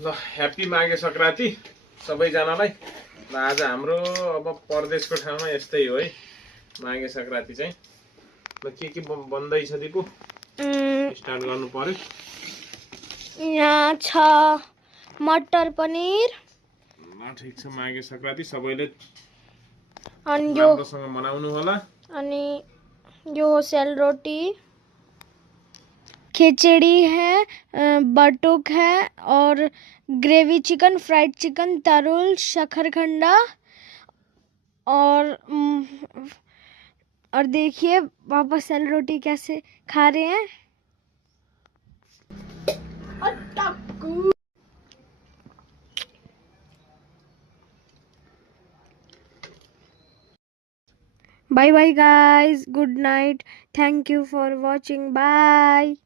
ल ह्याप्पी माघे संक्रान्ति सबैजनालाई। ल आज हाम्रो अब परदेशको ठाउँमा यस्तै हो है माघे संक्रान्ति चाहिँ। ल के बन्दैछ दिपु? स्टार्ट गर्नु पर्यो। यहाँ छ मटर पनीर। ल ठीक छ, माघे संक्रान्ति सबैले अनि राम्रोसँग मनाउनु होला। अनि यो सेलरोटी, खिचड़ी है, बटुक है और ग्रेवी चिकन, फ्राइड चिकन, तरुल, शकरखंडा और देखिए पापा सेलरोटी कैसे खा रहे हैं। Bye bye guys, good night, thank you for watching, bye.